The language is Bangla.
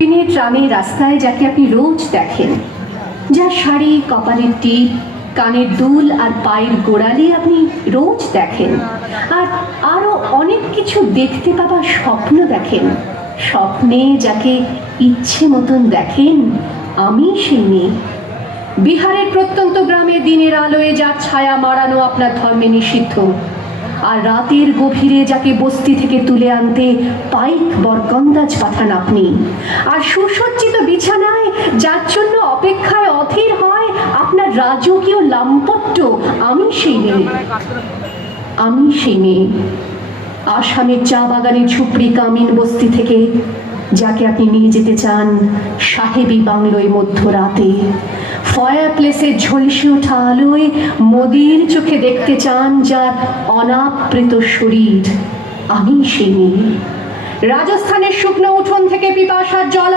ট্রামে রাস্তায় যাকে আপনি রোজ দেখেন, যার শাড়ি, কপালের টিপ, কানের দুল আর পায়ের গোড়ালি আপনি রোজ দেখেন, আর আরো অনেক কিছু দেখতে পাবার স্বপ্ন দেখেন, স্বপ্নে যাকে ইচ্ছে মতন দেখেন, আমি সেই মেয়ে। বিহারের প্রত্যন্ত গ্রামে দিনের আলোয় যার ছায়া মারানো আপনার ধর্মে নিষিদ্ধ, আর রাতের গভীরে যাকে বস্তি থেকে তুলে আনতে পাইক বরকন্দাজ পাঠান আপনি, আর সুসজ্জিত বিছানায় যার জন্য অপেক্ষায় অধীর হয় আপনার রাজকীয় লাম্পট্য, আমি সেই মেয়ে। আমি সেই মেয়ে। আসামের চা বাগানের ঝুপড়ি কামিন বস্তি থেকে যাকে আপনি নিয়ে যেতে চান সাহেবী বাংলোয় মধ্যরাতে, ফায়ার প্লেসের ঝলসে ওঠা আলোয় মোদির চোখে দেখতে চান যার অনাবৃত শরীর, আমি সেই মেয়ে। রাজস্থানের শুকনো উঠোন থেকে পিপাসার জল